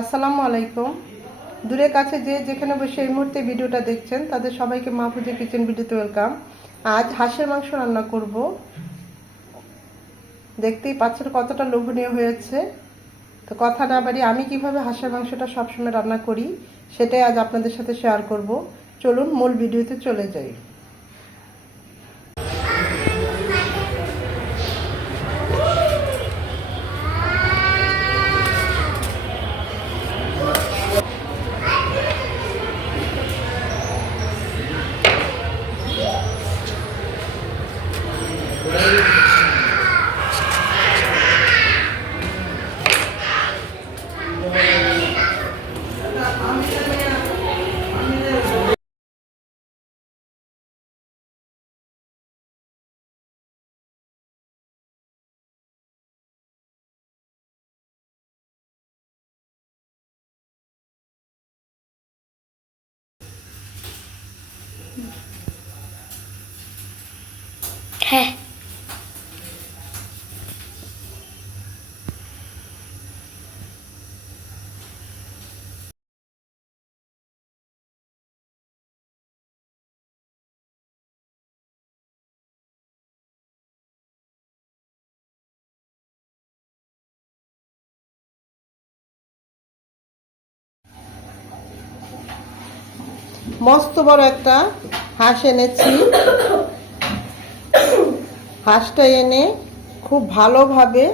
আসসালামু আলাইকুম। দূরে কাছে যে যেখানে বসে এই মুহূর্তে ভিডিওটা দেখছেন তাদের সবাইকে মাহফুজা কিচেন ভিডিওতে ওয়েলকাম। আজ হাঁসের মাংস রান্না করব। দেখতেই পাচ্ছেন কতটা লোভনীয় হয়েছে। তো কথা না বাড়িয়ে আমি কিভাবে হাঁসের মাংসটা সবসময় রান্না করি সেটাই আজ আপনাদের সাথে শেয়ার করব। চলুন মূল ভিডিওতে চলে যাই। হ্যাঁ, মস্ত বড় একটা হাঁস এনেছি। হাঁসটা এনে খুব ভালোভাবে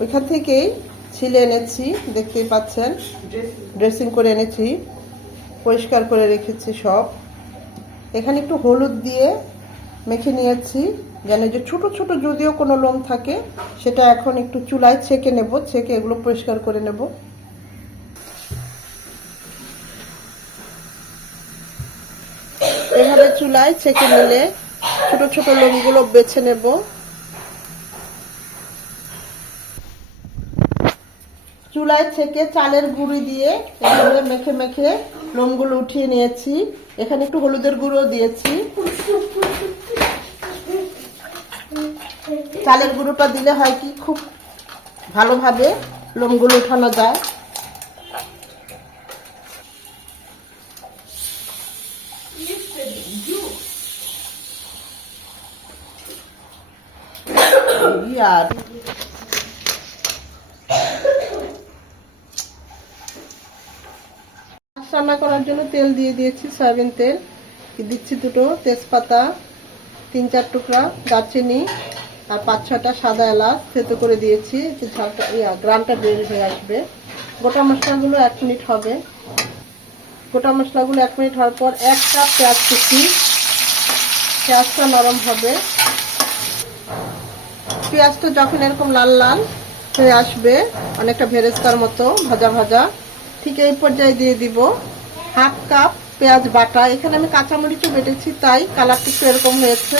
ওইখান থেকেই ছিলে এনেছি, দেখতেই পাচ্ছেন। ড্রেসিং করে এনেছি, পরিষ্কার করে রেখেছি সব। এখানে একটু হলুদ দিয়ে মেখে নিয়েছি, যেন যে ছোট ছোট যদিও কোনো লোম থাকে সেটা এখন একটু চুলায় ছেঁকে নেব, ছেঁকে এগুলো পরিষ্কার করে নেব। এভাবে চুলায় ছেঁকে নিলে ছোট ছোট লোমগুলো বেছে নেব। চুলায় ছেঁকে চালের গুঁড়ি দিয়ে এভাবে মেখে মেখে লোমগুলো উঠিয়ে নিয়েছি। এখানে একটু হলুদের গুঁড়ো দিয়েছি। চালের গুঁড়োটা দিলে হয় কি, খুব ভালোভাবে লোমগুলো উঠানো যায়। আর রান্না করার জন্য তেল দিয়ে দিয়েছি, সয়াবিন তেল দিচ্ছি। দুটো তেজপাতা, 3-4 টুকরা দারচিনি আর 5-6টা সাদা এলাচ থেতো করে দিয়েছি। ঝালটা গ্রানটা বের হয়ে আসবে। গোটা মশলাগুলো 1 মিনিট হবে। গোটা মশলাগুলো 1 মিনিট হওয়ার পর 1 কাপ পেঁয়াজ কুচি। পেঁয়াজটা নরম হবে। পেঁয়াজটা যখন এরকম লাল লাল হয়ে আসবে, অনেকটা ভেরেস্তার মতো ভাজা ভাজা, ঠিক এই পর্যায়ে দিয়ে দিব 1/2 কাপ পেঁয়াজ বাটা। এখানে আমি কাঁচামরিচও বেটেছি, তাই কালারটা একটু এরকম হয়েছে।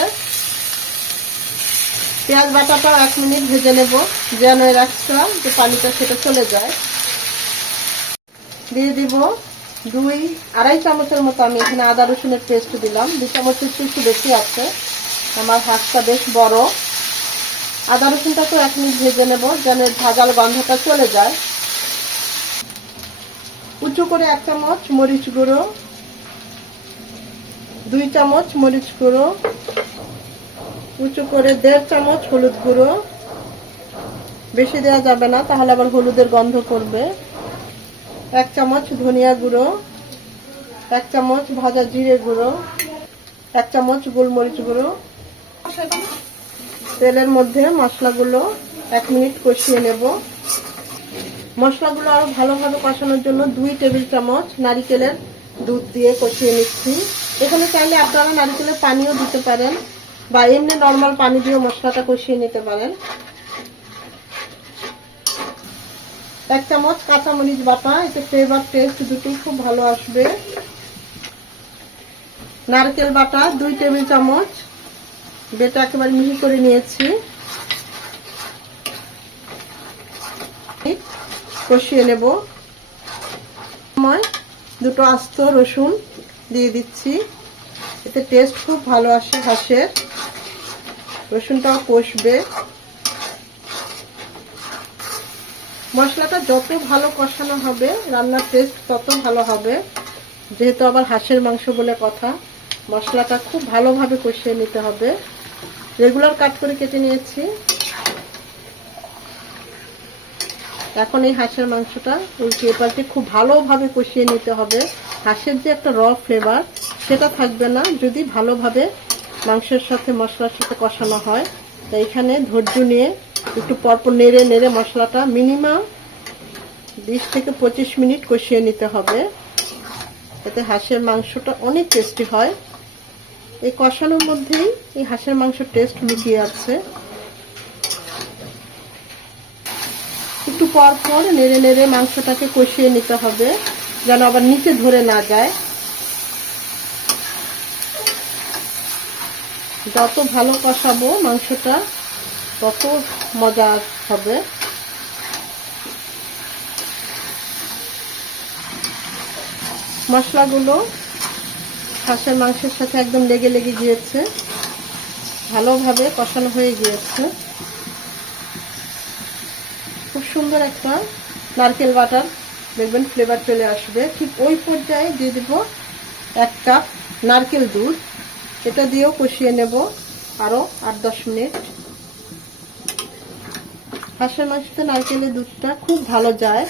পেঁয়াজ বাটাটাও 1 মিনিট ভেজে নেব, যেন এর এক্সট্রা যে পানিটা সেটা চলে যায়। দিয়ে দিব 2-2.5 চামচের মতো আমি এখানে আদা রসুনের পেস্ট দিলাম। 2 চামচের একটু বেশি আছে, আমার হাতটা বেশ বড়। আদা রসুনটাকেও 1 মিনিট ভেজে নেব, যেন ভাজার গন্ধটা চলে যায়। উঁচু করে 1 চামচ মরিচ গুঁড়ো, 2 চামচ মরিচ গুঁড়ো, উঁচু করে 1.5 চামচ হলুদ গুঁড়ো। বেশি দেওয়া যাবে না, তাহলে আবার হলুদের গন্ধ করবে। 1 চামচ ধনিয়া গুঁড়ো, 1 চামচ ভাজা জিরে গুঁড়ো, 1 চামচ গোলমরিচ গুঁড়ো। তেলের মধ্যে মশলাগুলো 1 মিনিট কষিয়ে নেব। মশলাগুলো আরো ভালোভাবে কষানোর জন্য 2 টেবিল চামচ নারিকেলের দুধ দিয়ে কষিয়ে নিচ্ছি। এখানে চাইলে আপনারা নারিকেলের পানিও দিতে পারেন, বা এমনি নর্মাল পানি দিয়ে মশলাটা কষিয়ে নিতে পারেন। 1 চামচ কাঁচামরিচ বাটা, এতে ফ্লেভার টেস্ট দুটোই খুব ভালো আসবে। নারকেল বাটা 2 টেবিল চামচ, বেটা একেবারে মিহি করে নিয়েছি। কষিয়ে নেব। সময় 2টো আস্ত রসুন দিয়ে দিচ্ছি, এতে টেস্ট খুব ভালো আসে হাঁসের। রসুনটাও কষবে। মশলাটা যত ভালো কষানো হবে রান্নার টেস্ট তত ভালো হবে। যেহেতু আবার হাঁসের মাংস বলে কথা, মশলাটা খুব ভালোভাবে কষিয়ে নিতে হবে। রেগুলার কাট করে কেটে নিয়েছি। এখন এই হাঁসের মাংসটা উল্টিয়ে পাল্টে খুব ভালোভাবে কষিয়ে নিতে হবে। হাঁসের যে একটা র ফ্লেভার সেটা থাকবে না যদি ভালোভাবে মাংসের সাথে মশলার সাথে কষানো হয়। তো এখানে ধৈর্য নিয়ে একটু পরপর নেড়ে নেড়ে মশলাটা মিনিমাম 20 থেকে 25 মিনিট কষিয়ে নিতে হবে। এতে হাঁসের মাংসটা অনেক টেস্টি হয়। এই কষানোর মধ্যেই এই হাঁসের মাংসের টেস্ট লুকিয়ে আছে। একটু পর পর নেড়ে নেড়ে মাংসটাকে কষিয়ে নিতে হবে যেন আবার নিচে ধরে না যায়। যত ভালো কষাবো মাংসটা তত মজা হবে। মশলাগুলো হাঁসের মাংসের সাথে একদম লেগে লেগে গিয়েছে, ভালোভাবে কষানো হয়ে গিয়েছে। খুব সুন্দর একটা নারকেল বাটার দেখবেন ফ্লেভার চলে আসবে। ঠিক ওই পর্যায়ে দিয়ে দেব 1 কাপ নারকেল দুধ। এটা দিয়েও কষিয়ে নেব আরো 8-10 মিনিট। হাঁসের মাংসতে নারকেলের দুধটা খুব ভালো যায়।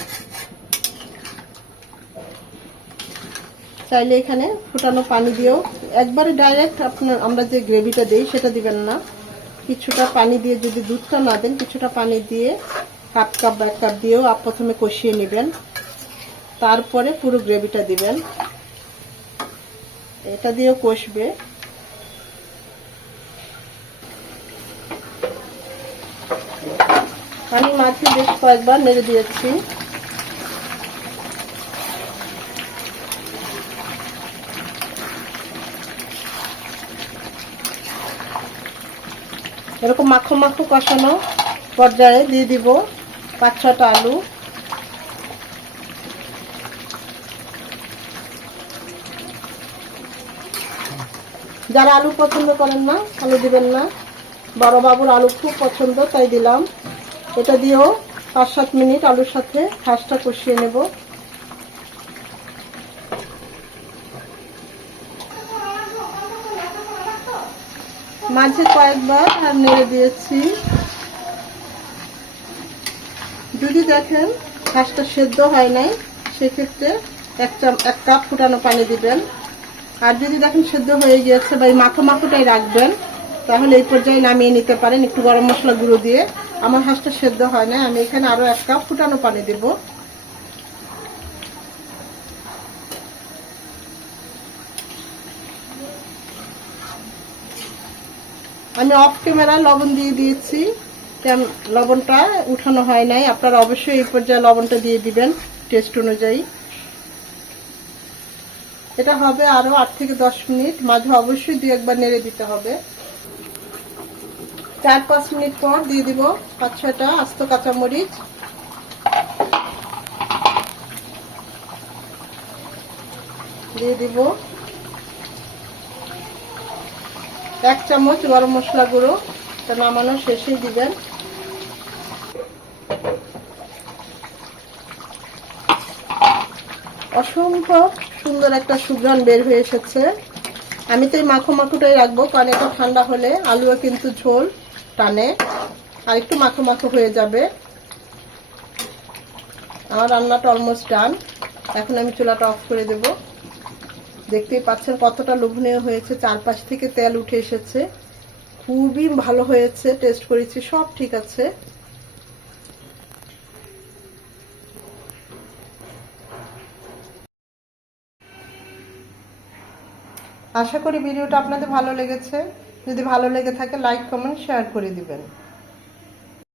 চাইলে এখানে ফুটানো পানি দিয়েও একবারে ডাইরেক্ট আমরা যে গ্রেভিটা দিই সেটা দিবেন না। কিছুটা পানি দিয়ে, যদি দুধটা না দেন কিছুটা পানি দিয়ে হাফ কাপ বা 1 কাপ দিয়েও প্রথমে কষিয়ে নেবেন, তারপরে পুরো গ্রেভিটা দিবেন। এটা দিয়েও কষবে। আমি মাঝে বেশ কয়েকবার নেড়ে দিয়েছি। এরকম মাখো মাখো কষানো পর্যায়ে দিয়ে দিব 5-6টা আলু। যারা আলু পছন্দ করেন না আলু দিবেন না, বড় বাবুর আলু খুব পছন্দ তাই দিলাম। এটা দিয়েও 5-7 মিনিট আলুর সাথে হাঁসটা কষিয়ে নেব। মাঝে কয়েকবার আর নেড়ে দিয়েছি। যদি দেখেন হাঁসটা সেদ্ধ হয় নাই সেক্ষেত্রে 1 কাপ ফুটানো পানি দিবেন। আর যদি দেখেন সেদ্ধ হয়ে গিয়েছে বা এই মাখো মাখোটাই রাখবেন, তাহলে এই পর্যায়ে নামিয়ে নিতে পারেন একটু গরম মশলা গুঁড়ো দিয়ে। আমার হাঁসটা সেদ্ধ হয় না, আমি এখানে আরো 1 কাপ ফুটানো পানি দেব। আমি অফ ক্যামেরা লবণ দিয়ে দিয়েছি, লবণটা উঠানো হয় নাই। আপনারা অবশ্যই এই পর্যায়ে লবণটা দিয়ে দিবেন টেস্ট অনুযায়ী। এটা হবে আরো 8 থেকে 10 মিনিট। মাঝে অবশ্যই 2-1 বার নেড়ে দিতে হবে। 4-5 মিনিট পর দিয়ে দিব 5-6টা আস্ত কাঁচামরিচ। দিয়ে দিব 1 চামচ গরম মশলা গুঁড়ো। এটা নামানোর শেষেই দিবেন। অসম্ভব সুন্দর একটা সুঘ্রাণ বের হয়ে এসেছে। আমি তো এই মাখো মাখোটাই রাখবো, কারণ এটা ঠান্ডা হলে আলুও কিন্তু ঝোল টানে আর একটু মাখো মাখো হয়ে যাবে। আমার রান্নাটা অলমোস্ট ডান। এখন আমি চুলাটা অফ করে দেব। দেখতেই পাচ্ছেন কতটা লোভনীয় হয়েছে, চারপাশ থেকে তেল উঠে এসেছে। খুবই ভালো হয়েছে, টেস্ট করেছি সব ঠিক আছে। আশা করি ভিডিওটা আপনাদের ভালো লেগেছে। যদি ভালো লেগে থাকে লাইক কমেন্ট শেয়ার করে দিবেন।